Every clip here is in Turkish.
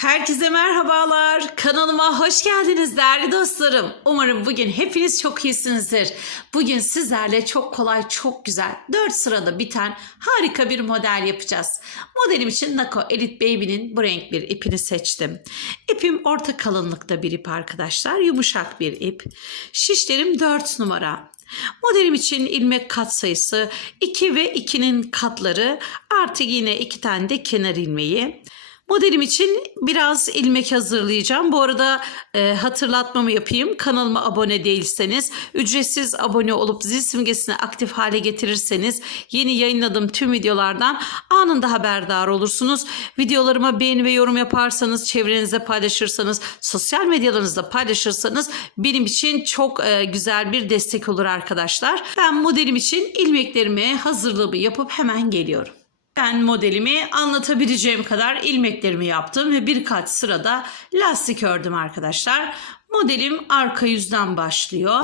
Herkese merhabalar. Kanalıma hoş geldiniz değerli dostlarım. Umarım bugün hepiniz çok iyisinizdir. Bugün sizlerle çok kolay, çok güzel 4 sırada biten harika bir model yapacağız. Modelim için Nako Elite Baby'nin bu renk bir ipini seçtim. İpim orta kalınlıkta bir ip arkadaşlar. Yumuşak bir ip. Şişlerim 4 numara. Modelim için ilmek kat sayısı 2 ve 2'nin katları artı yine 2 tane de kenar ilmeği. Modelim için biraz ilmek hazırlayacağım. Bu arada hatırlatmamı yapayım. Kanalıma abone değilseniz ücretsiz abone olup zil simgesini aktif hale getirirseniz yeni yayınladığım tüm videolardan anında haberdar olursunuz. Videolarıma beğeni ve yorum yaparsanız, çevrenizde paylaşırsanız, sosyal medyalarınızda paylaşırsanız benim için çok güzel bir destek olur arkadaşlar. Ben modelim için ilmeklerimi hazırlığımı yapıp hemen geliyorum. Ben modelimi anlatabileceğim kadar ilmeklerimi yaptım ve birkaç sırada lastik ördüm arkadaşlar. Modelim arka yüzden başlıyor.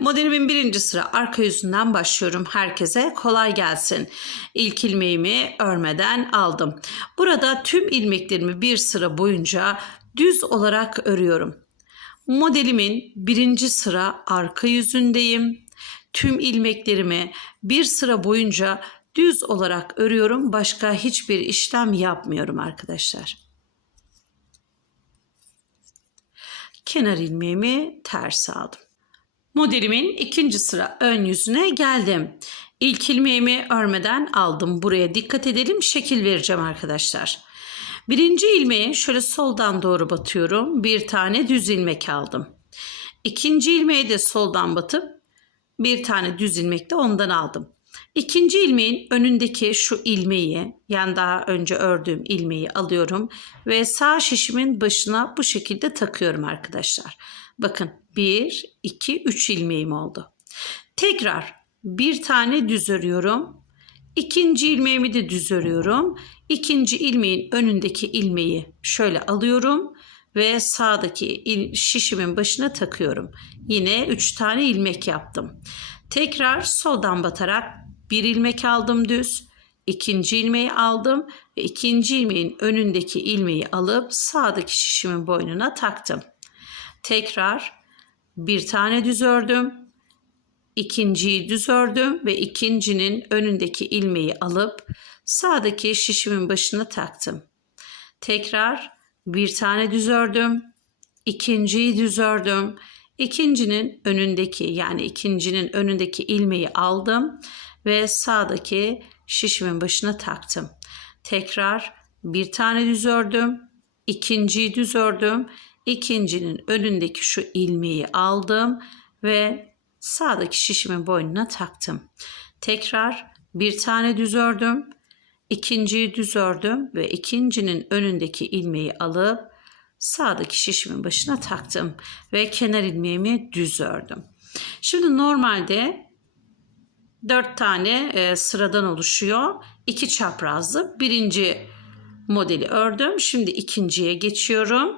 Modelimin birinci sıra arka yüzünden başlıyorum. Herkese kolay gelsin. İlk ilmeğimi örmeden aldım. Burada tüm ilmeklerimi bir sıra boyunca düz olarak örüyorum. Modelimin birinci sıra arka yüzündeyim. Tüm ilmeklerimi bir sıra boyunca düz olarak örüyorum. Başka hiçbir işlem yapmıyorum arkadaşlar. Kenar ilmeğimi ters aldım. Modelimin ikinci sıra ön yüzüne geldim. İlk ilmeğimi örmeden aldım. Buraya dikkat edelim. Şekil vereceğim arkadaşlar. Birinci ilmeği şöyle soldan doğru batıyorum. Bir tane düz ilmek aldım. İkinci ilmeği de soldan batıp bir tane düz ilmek de ondan aldım. İkinci ilmeğin önündeki şu ilmeği, yani daha önce ördüğüm ilmeği alıyorum ve sağ şişimin başına bu şekilde takıyorum arkadaşlar. Bakın 1, 2, 3 ilmeğim oldu. Tekrar bir tane düz örüyorum. İkinci ilmeğimi de düz örüyorum. İkinci ilmeğin önündeki ilmeği şöyle alıyorum ve sağdaki şişimin başına takıyorum. Yine 3 tane ilmek yaptım. Tekrar soldan batarak bir ilmek aldım düz, ikinci ilmeği aldım ve ikinci ilmeğin önündeki ilmeği alıp sağdaki şişimin boynuna taktım. Tekrar bir tane düz ördüm, ikinciyi düz ördüm ve ikincinin önündeki ilmeği alıp sağdaki şişimin başına taktım. Tekrar bir tane düz ördüm, ikinciyi düz ördüm, ikincinin önündeki ilmeği aldım ve sağdaki şişimin başına taktım. Tekrar bir tane düz ördüm, ikinciyi düz ördüm, ikincinin önündeki şu ilmeği aldım ve sağdaki şişimin boynuna taktım. Tekrar bir tane düz ördüm, ikinciyi düz ördüm ve ikincinin önündeki ilmeği alıp sağdaki şişimin başına taktım ve kenar ilmeğimi düz ördüm. Şimdi normalde 4 tane sıradan oluşuyor. 2 çaprazlı. Birinci modeli ördüm. Şimdi ikinciye geçiyorum.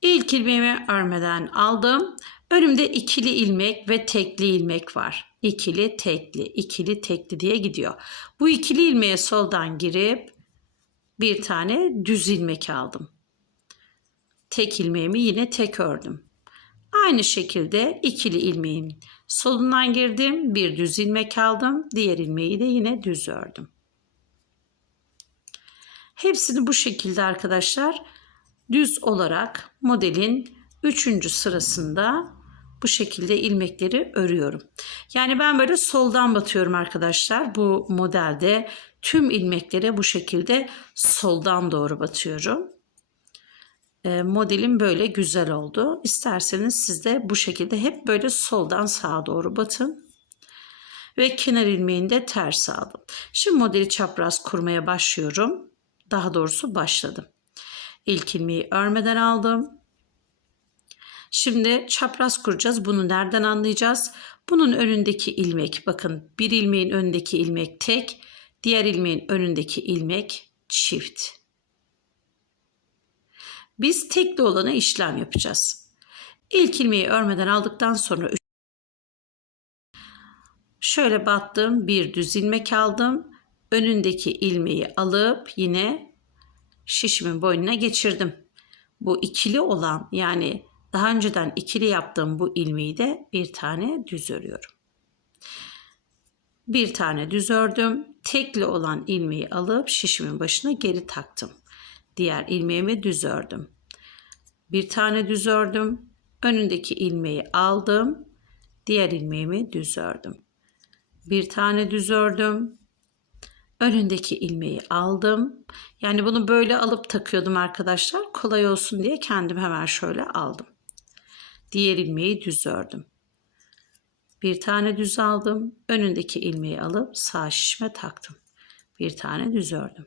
İlk ilmeğimi örmeden aldım. Önümde ikili ilmek ve tekli ilmek var. İkili, tekli, ikili, tekli diye gidiyor. Bu ikili ilmeğe soldan girip bir tane düz ilmek aldım. Tek ilmeğimi yine tek ördüm. Aynı şekilde ikili ilmeğin solundan girdim, bir düz ilmek aldım, diğer ilmeği de yine düz ördüm. Hepsini bu şekilde arkadaşlar düz olarak modelin 3. sırasında bu şekilde ilmekleri örüyorum. Yani ben böyle soldan batıyorum arkadaşlar. Bu modelde tüm ilmeklere bu şekilde soldan doğru batıyorum. Modelim böyle güzel oldu. İsterseniz siz de bu şekilde hep böyle soldan sağa doğru batın. Ve kenar ilmeğini de ters aldım. Şimdi modeli çapraz kurmaya başlıyorum. Daha doğrusu başladım. İlk ilmeği örmeden aldım. Şimdi çapraz kuracağız. Bunu nereden anlayacağız? Bunun önündeki ilmek, bakın bir ilmeğin önündeki ilmek tek, diğer ilmeğin önündeki ilmek çift. Biz tekli olana işlem yapacağız. İlk ilmeği örmeden aldıktan sonra şöyle battım, bir düz ilmek aldım. Önündeki ilmeği alıp yine şişimin boynuna geçirdim. bu ikili olan, yani daha önceden ikili yaptığım bu ilmeği de bir tane düz örüyorum. Bir tane düz ördüm. Tekli olan ilmeği alıp şişimin başına geri taktım. Diğer ilmeğimi düz ördüm. Bir tane düz ördüm. Önündeki ilmeği aldım. Diğer ilmeğimi düz ördüm. Bir tane düz ördüm. Önündeki ilmeği aldım. Yani bunu böyle alıp takıyordum arkadaşlar. Kolay olsun diye kendim hemen şöyle aldım. Diğer ilmeği düz ördüm. Bir tane düz aldım. Önündeki ilmeği alıp sağ şişime taktım. Bir tane düz ördüm.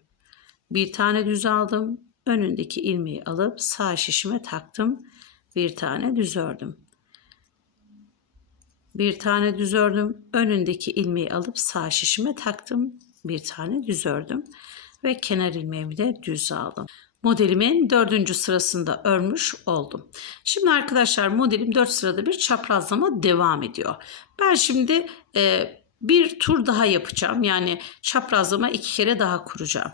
Bir tane düz aldım. Önündeki ilmeği alıp sağ şişime taktım. Bir tane düz ördüm. Bir tane düz ördüm. Önündeki ilmeği alıp sağ şişime taktım. Bir tane düz ördüm. Ve kenar ilmeğimi de düz aldım. Modelimin 4. sırasında örmüş oldum. Şimdi arkadaşlar modelim 4 sırada bir çaprazlama devam ediyor. Ben şimdi bir tur daha yapacağım. Yani çaprazlama 2 kere daha kuracağım.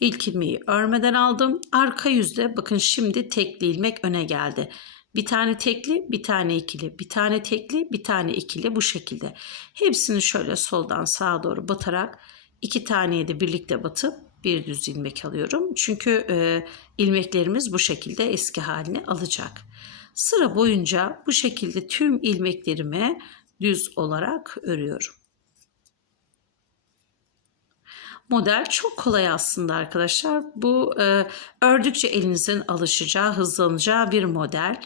İlk ilmeği örmeden aldım. Arka yüzde bakın şimdi tekli ilmek öne geldi. Bir tane tekli, bir tane ikili, bir tane tekli, bir tane ikili, bu şekilde. Hepsini şöyle soldan sağa doğru batarak 2 taneyi de birlikte batıp bir düz ilmek alıyorum. Çünkü ilmeklerimiz bu şekilde eski halini alacak. Sıra boyunca bu şekilde tüm ilmeklerimi düz olarak örüyorum. Model çok kolay aslında arkadaşlar. Bu ördükçe elinizin alışacağı, hızlanacağı bir model.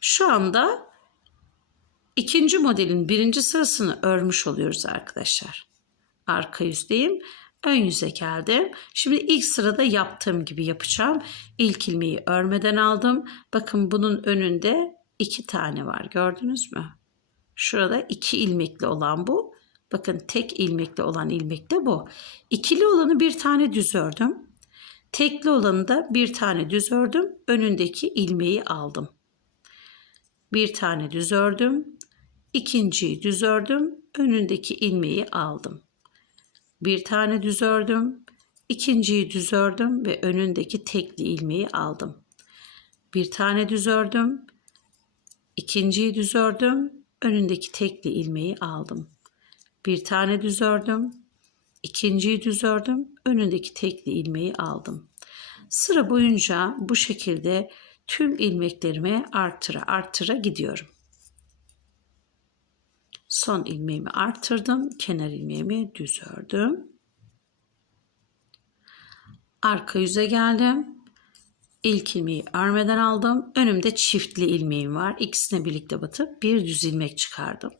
Şu anda ikinci modelin 1. sırasını örmüş oluyoruz arkadaşlar. Arka yüzdeyim. Ön yüze geldim. Şimdi ilk sırada yaptığım gibi yapacağım. İlk ilmeği örmeden aldım. Bakın bunun önünde 2 tane var. Gördünüz mü? Şurada 2 ilmekli olan bu. Bakın tek ilmekli olan ilmek de bu. İkili olanı bir tane düz ördüm. Tekli olanı da bir tane düz ördüm. Önündeki ilmeği aldım. Bir tane düz ördüm. İkinciyi düz ördüm. Önündeki ilmeği aldım. Bir tane düz ördüm. İkinciyi düz ördüm ve önündeki tekli ilmeği aldım. Bir tane düz ördüm. İkinciyi düz ördüm. Önündeki tekli ilmeği aldım. Bir tane düz ördüm. İkinciyi düz ördüm. Önündeki tekli ilmeği aldım. Sıra boyunca bu şekilde tüm ilmeklerimi artıra gidiyorum. Son ilmeğimi arttırdım. Kenar ilmeğimi düz ördüm. Arka yüze geldim. İlk ilmeği örmeden aldım. Önümde çiftli ilmeğim var. İkisine birlikte batıp bir düz ilmek çıkardım.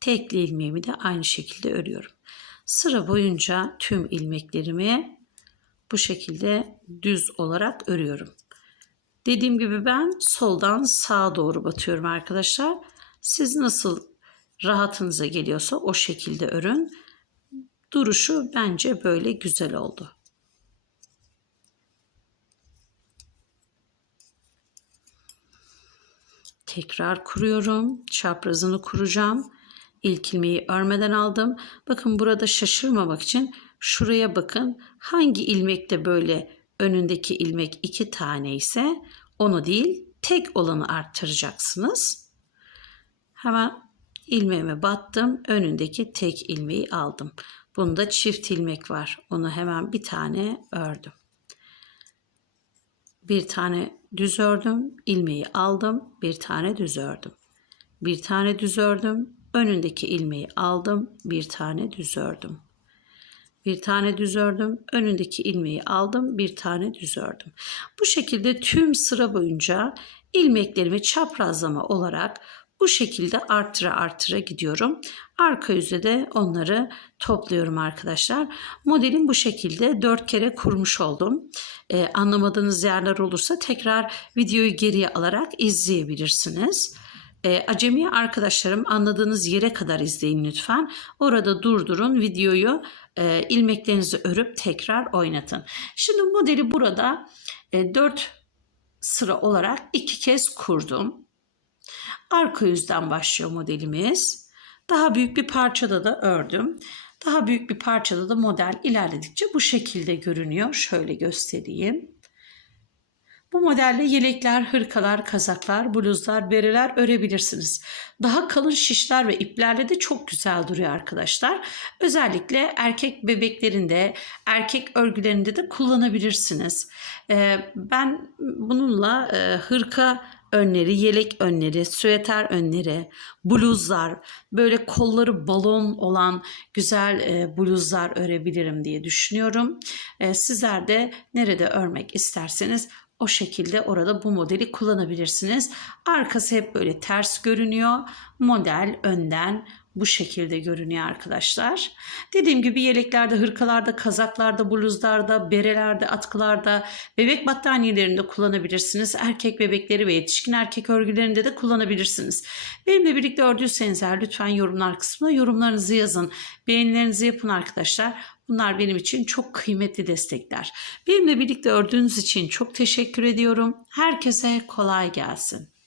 Tekli ilmeğimi de aynı şekilde örüyorum. Sıra boyunca tüm ilmeklerimi bu şekilde düz olarak örüyorum. Dediğim gibi ben soldan sağa doğru batıyorum arkadaşlar. Siz nasıl rahatınıza geliyorsa o şekilde örün. Duruşu bence böyle güzel oldu. Tekrar kuruyorum. Çaprazını kuracağım. İlk ilmeği örmeden aldım. Bakın burada şaşırmamak için şuraya bakın. Hangi ilmekte böyle önündeki ilmek 2 tane ise onu değil tek olanı arttıracaksınız. Hemen ilmeğime battım. Önündeki tek ilmeği aldım. Bunda çift ilmek var. Onu hemen bir tane ördüm. Bir tane düz ördüm. İlmeği aldım. Bir tane düz ördüm. Bir tane düz ördüm. Önündeki ilmeği aldım. Bir tane düz ördüm. Bir tane düz ördüm. Önündeki ilmeği aldım. Bir tane düz ördüm. Bu şekilde tüm sıra boyunca ilmeklerimi çaprazlama olarak bu şekilde artıra gidiyorum. Arka yüze de onları topluyorum arkadaşlar. Modelim bu şekilde 4 kere kurmuş oldum. Anlamadığınız yerler olursa tekrar videoyu geriye alarak izleyebilirsiniz. Acemi arkadaşlarım anladığınız yere kadar izleyin lütfen. Orada durdurun videoyu, ilmeklerinizi örüp tekrar oynatın. Şimdi modeli burada 4 sıra olarak 2 kez kurdum. Arka yüzden başlıyor modelimiz. Daha büyük bir parçada da ördüm. Daha büyük bir parçada da model ilerledikçe bu şekilde görünüyor. Şöyle göstereyim. Bu modelle yelekler, hırkalar, kazaklar, bluzlar, bereler örebilirsiniz. Daha kalın şişler ve iplerle de çok güzel duruyor arkadaşlar. Özellikle erkek bebeklerinde, erkek örgülerinde de kullanabilirsiniz. Ben bununla hırka önleri, yelek önleri, süeter önleri, bluzlar, böyle kolları balon olan güzel bluzlar örebilirim diye düşünüyorum. Sizler de nerede örmek isterseniz o şekilde orada bu modeli kullanabilirsiniz. Arkası hep böyle ters görünüyor. Model önden bu şekilde görünüyor arkadaşlar. Dediğim gibi yeleklerde, hırkalarda, kazaklarda, bluzlarda, berelerde, atkılarda, bebek battaniyelerinde kullanabilirsiniz. Erkek bebekleri ve yetişkin erkek örgülerinde de kullanabilirsiniz. Benimle birlikte ördüyseniz eğer lütfen yorumlar kısmına yorumlarınızı yazın. Beğenilerinizi yapın arkadaşlar. Bunlar benim için çok kıymetli destekler. Benimle birlikte ördüğünüz için çok teşekkür ediyorum. Herkese kolay gelsin.